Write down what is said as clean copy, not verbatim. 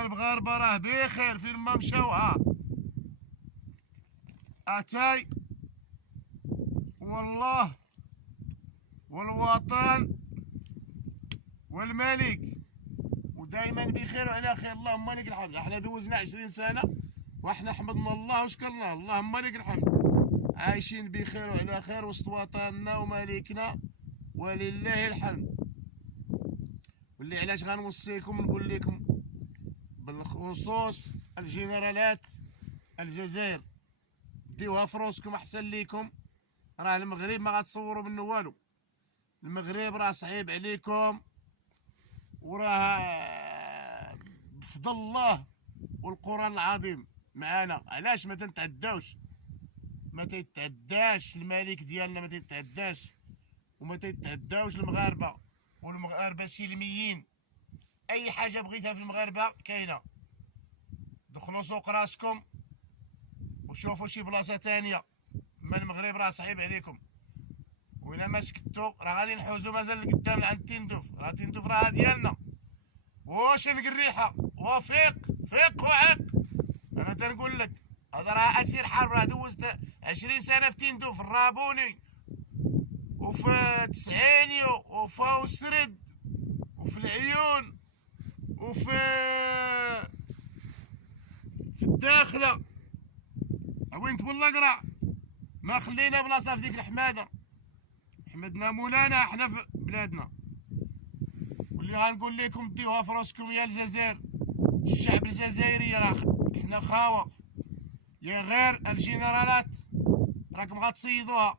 والمغاربة راه بخير فين ما مشاوها. اتاي والله والوطن والملك ودائما بخير وعلى خير. اللهم لك الحمد. احنا دوزنا 20 سنة واحنا حمدنا الله وشكرنا، اللهم لك الحمد. عايشين بخير وعلى خير وسط وطننا وملكنا ولله الحمد. واللي علاش غنوصيكم نقول لكم بالخصوص الجنرالات الجزائر ديوها في روسكم احسن ليكم. راه المغرب ما غتصوروا منه والو. المغرب راه صعيب عليكم وراه بفضل الله والقران العظيم معانا. علاش ما تنتعداوش؟ ما تتعداش الملك ديالنا، ما تتعداش وما تتعداوش المغاربه. والمغاربه سلميين، اي حاجه بغيتها في المغاربه كاينه. دخلوا سوق راسكم وشوفوا شي بلاصه تانية. ما المغرب راه صعيب عليكم، وإلا ما سكتو راه غادي نحوزو مازال لقدام عند تندوف. راه تندوف راه ديالنا. واش الريحه وفيق فيق وعق. انا تنقول لك هذا راه اسير حرب. راه دوزت 20 سنه في تندوف، في الرابوني وفي تسعينيو وفي وسرد وفي العيون وفي الداخله وين تبلا قرع. ما خلينا بلاصه في ديك الحماده. حمدنا مولانا احنا في بلادنا. واللي غنقول لكم ديوها في راسكم يا الجزائر، الشعب الجزائري راه حنا خاوه يا غير الجنرالات راكم غتصيدوها.